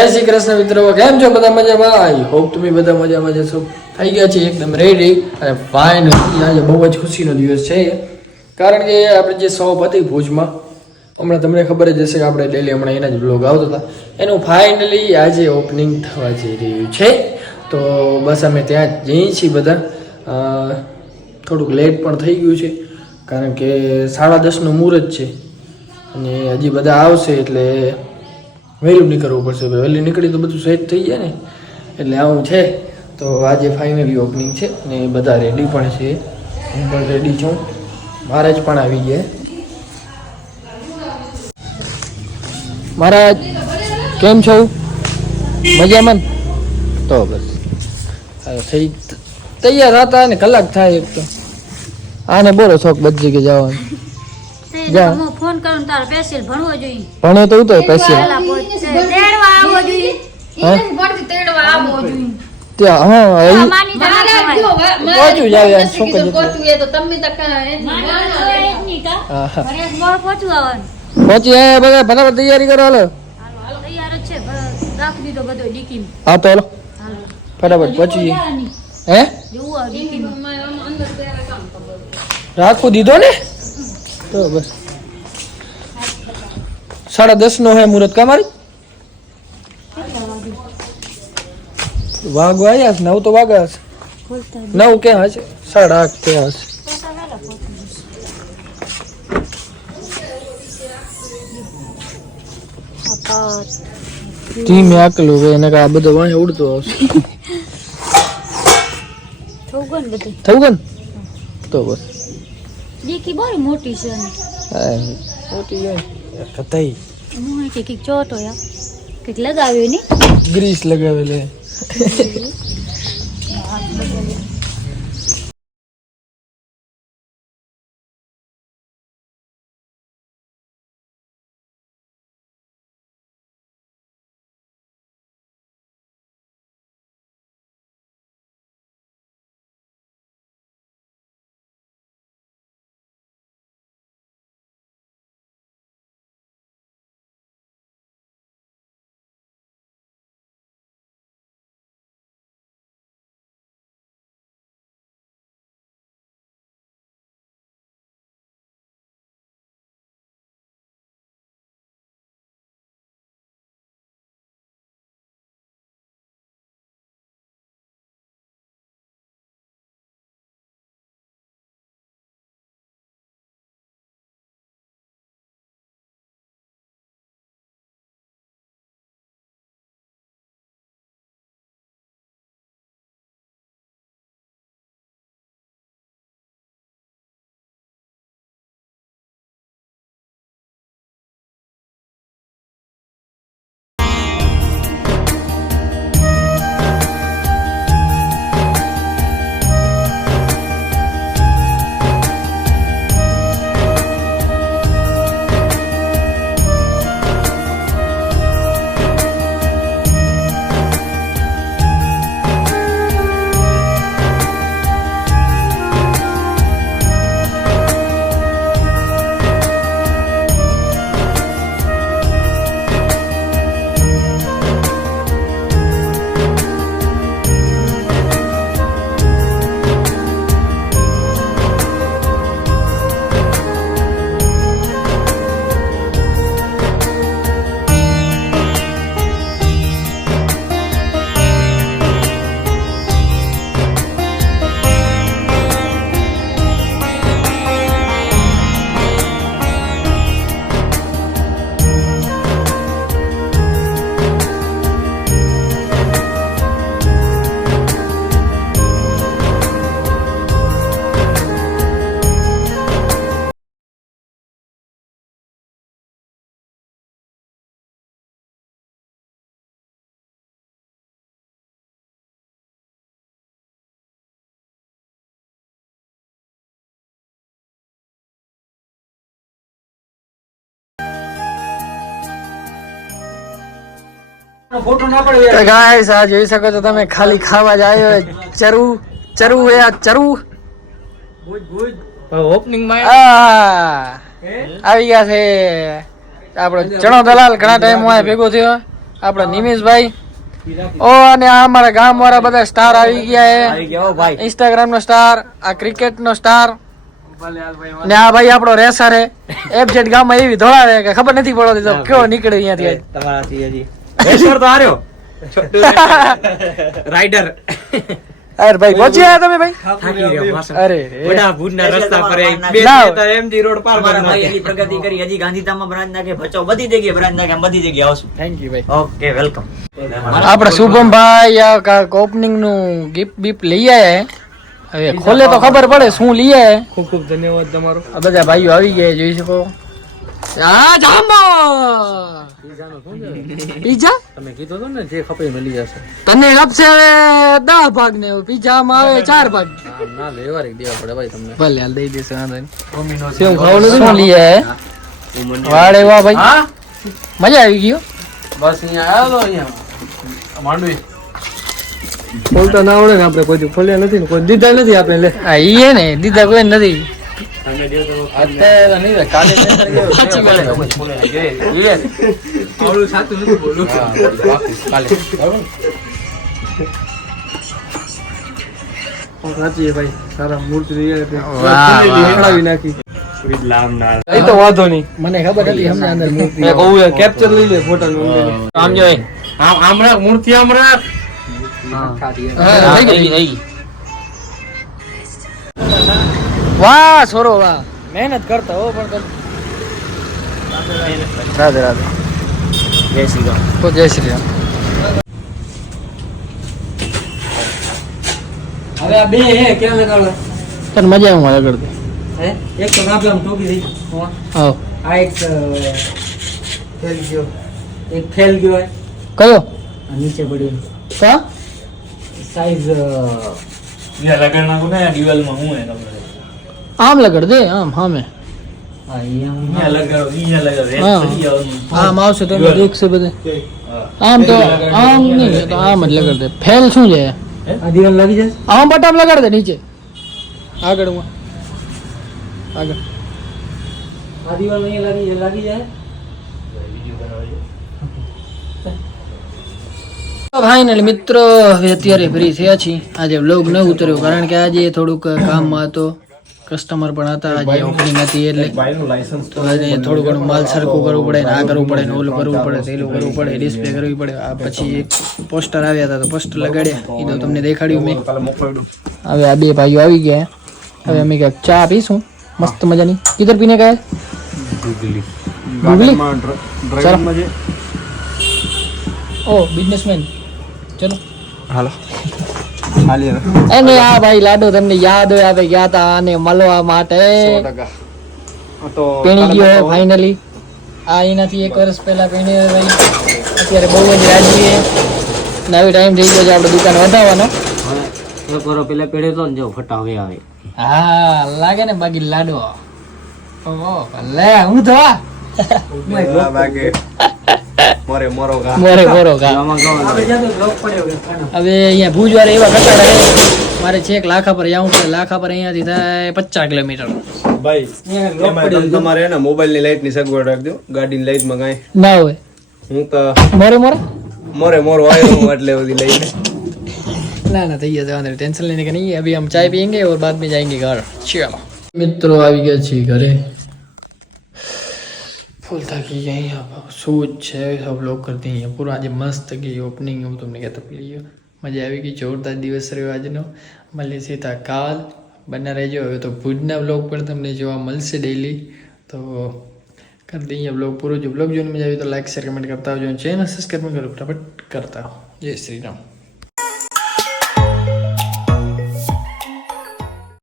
જય શ્રી કૃષ્ણ મિત્રો, કેમ છો બધા મજામાં? આઈ હોપ તમે બધા મજામાં જશો થઈ ગયા છે એકદમ રેડી અને ફાઇનલી આજે બહુ જ ખુશીનો દિવસ છે. કારણ કે આપણે જે શોપ હતી ભુજમાં, હમણાં તમને ખબર જ હશે કે આપણે ડેલી હમણાં એના જ બ્લોગ આવતો હતા. એનું ફાઇનલી આજે ઓપનિંગ થવા જઈ રહ્યું છે. તો બસ અમે ત્યાં જ જઈએ છીએ બધા. થોડુંક લેટ પણ થઈ ગયું છે, કારણ કે સાડા દસનું મુહૂર્ત છે. અને હજી બધા આવશે એટલે વહેલું નીકળવું પડશે. વહેલું નીકળી તો બધું સેટ થઈ જાય ને. એટલે આવું છે. તો આજે ફાઇનલી ઓપનિંગ છે અને બધા રેડી પણ છે. હું પણ રેડી છું. મહારાજ પણ આવી ગયા. મહારાજ કેમ છો? મજામાં? તો બસ. થઈ તૈયાર હતા ને કલાક થાય એક તો. આને બોલો શોખ બધી જગ્યાએ જવાનું. ફોન કરું તારે પેસેલ ભણવો જોઈએ. ભણે તો ઉતર પહોંચશે. તેડવા આવવો જોઈએ હા તેડવા આવવો જોઈએ ત્યાં હા તો એ માની તો ના ખવાય. પહોંચ્યું જ આવે આ છોકરી જેટલું. માની તો ખવાય જ નહીં કાં? હા હા ઘરે જ મોડું પહોંચવું આવવાનું. પહોંચી આયા બધા ફટાફટ તૈયારી કરો હાલો હાલો, તૈયાર જ છે બ- રાખી દીધો બધો ડીકીમાં. હા તો હાલો હાલો. ફટાફટ પહોંચી જોવું જઈએ. હોય નહીં. હે જોવું હોય ડીકીમાં. રાખવું દીધો ને તો બસ સાડા દસ નો હે મુહૂર્ત કા મારી વાગવા આવ્યા છે નવ તો વાગ્યા છે ખોલતા જ. નવ ક્યાં હશે સાડા આઠ ક્યાં હશે પોતા વહેલા પહોંચી જશે. આ પાટ. ધીમે આકલું હોય એને આ બધો વાંહે ઉડતો આવશે થવું ગયું ને બધું. થયું ગયું ને તો બસ ડીકી બહુ મોટી છે એની. હા, મોટી હોય કતાઈ હું અહીં કે કંઈક ચોટો યાર કંઈક લગાવ્યું નહીં ગ્રીસ લગાવેલી Thank you. તો ગાઈસ આ જોઈ શકો છો તમે ખાલી ખાવા જ આવ્યો ચરુ ચરુ એ આ ચરુ. ઓપનિંગમાં આવી ગયા છે. આપણો ચણો દલાલ ઘણા ટાઈમમાં ભેગો થયો. આપણા નિમેશભાઈ ઓ અને આ અમારા ગામ વાળા બધા સ્ટાર આવી ગયા છે ઇન્સ્ટાગ્રામ નો સ્ટાર આ ક્રિકેટ નો સ્ટાર ને આ ભાઈ આપણો રેસર હે. ગામ ગામમાં એવી દોડાવે કે ખબર નથી પડતી તો કયો નીકળે અહીંયાથી. આજ. તમારાથી હજી. રેસર તો હાર્યો રાઈડર. અરે ભાઈ પહોંચી આવ્યા તમે ભાઈ? થાકી ગયો પાછો. અરે રે. વડા રસ્તા પર બે તો MG રોડ પાર અમારા ભાઈ એની પ્રગતિ કરી હજી ગાંધીધામમાં બ્રાન્ચ નાખે ભચાઉ બધી જગ્યાએ બ્રાન્ચ નાખે બધી જગ્યાએ આવશું. થેન્ક યુ ભાઈ. ઓકે વેલકમ આપણે શુભમભાઈ આ ઓપનિંગનું ગિફ્ટ બિફ્ટ લઈ આવ્યા હવે ખોલે તો ખબર પડે શું લઈ આવ્યા ખૂબ ખૂબ ધન્યવાદ તમારો. બધા ભાઈઓ આવી ગયા જોઈ શકો. પીઝા તમે કીધો તો ને જે ખપે મળી જશે. તને ખપશે હવે દસ ભાગ ને પીઝા માં આવે ચાર ભાગ. ના લેવા રે દેવા પડે ભાઈ તમને. ભલે હાલ દઈ દેશે વાંધો નહીં. સેવ ખાવાનું શું મળી જાય વાડે વાહ ભાઈ. મજા આવી ગયો. બસ અહીંયા આવ્યો તો અહીંયા. માંડવી. ખોલતા ના આવડે ને આપણે કોઈ ખોલ્યા નથી ને કોઈ દીધા નથી આપણે લે. હા ઈ હે ને દીધા કોઈ નથી. વાંધો નહીં. મને ખબર હતી હમણાં અંદર મૂર્તિ મેં કહું કેપ્ચર લઈ લે ફોટા આમ જો આમ આમ મૂર્તિ આમ વાહ છોરો વાહ. મહેનત કરતા હો પણ રાધે રાધે. જય શ્રી રામ. તો જય શ્રી રામ. હવે આ બે હે કેમ લગાડો તને મજા આવે મારા કરતી. હે? એક તો આમ ઠોકી દઈ આવ. આ એક ફેલ ગયો. એક ફેલ ગયો હે. કયો? નીચે પડ્યો. કા? સાઈઝ આમ લગડ દે ને હામે હું હે હા આમ આવશે તો દેખશે બધે. આમ તો આમ નહીં તો આમ જ લગડ દે. ફેલ શું છે? આમ બટામ લગાડ દે નીચે. આગળ આગળ. આ દિવાલ અહીંયા લાગી લાગી જાય? ફાઇનલ મિત્રો હવે અત્યારે ફ્રી થયા છીએ. આજે વ્લોગ ન ઉતર્યો કારણ કે આજે થોડુંક કામમાં હતો. કસ્ટમર પણ હતા આજે ઓપનિંગ હતી એટલે તો આજે થોડું ઘણું માલ સરખું કરવું પડે ને આ કરવું પડે ને ઓલું કરવું પડે તેલું કરવું પડે ડિસ્પ્લે કરવી પડે. આ પછી એક પોસ્ટર આવ્યા હતા તો પોસ્ટર લગાડ્યા. એ તો તમને દેખાડ્યું મેં. હવે આ બે ભાઈઓ આવી ગયા. હવે અમે ક્યાંક ચા પીશું. મસ્ત મજાની. કિધર પીને ગયા? ગુગલી ચલો. ઓ બિઝનેસમેન ચલો. હાલો. અને આ ભાઈ લાડો તમને યાદ હોય આપણે ગયા હતા આને મળવા માટે. પીણી ગયો ફાઇનલી આ એનાથી એક વર્ષ પહેલા પેણી ભાઈ. અત્યારે બહુ જ રાજી છે નવી ટાઈમ થઈ ગયો છે આપણે દુકાન વધાવવાનો એક વરો પેલા પેઢે તો જો ફટા હવે આવે. હા લાગે ને બાકી લાડો. ઓહો, લે હું તો આ. મોબાઈલની લાઈટની સગવડ રાખજો. ગાડી લાઈટમાં કઈ. ના હોય. હું તો મોરે મોરે? મોરો આવ્યો હું એટલે બધી લઈને. ના ના થઈ જશે ટેન્શન લેને ચાય પીએંગે બાદ મેં જાયેંગે મિત્રો આવી ગયા છે ઘરે. ફૂલ થાકી ગઈ अब શું જ છે सब लोग करते हैं પૂરા આજે મસ્ત ગઈ ઓપનિંગ હું તમને કહેતો પી ગયો મજા આવી ગઈ જોરદાર દિવસ રહ્યો આજનો મળીએ સીધા કાલ બના રહેજો હવે તો ભુજના બ્લોગ પણ તમને જોવા મળશે ડેલી તો કરી દઈએ બ્લોગ પૂરો જો બ્લોગ જોઈને મજા આવી તો લાઈક શેર કમેન્ટ કરતા આવજો ચેનલ સબસ્ક્રાઈબ કરો ફટાફટ કરતા હો જય શ્રી રામ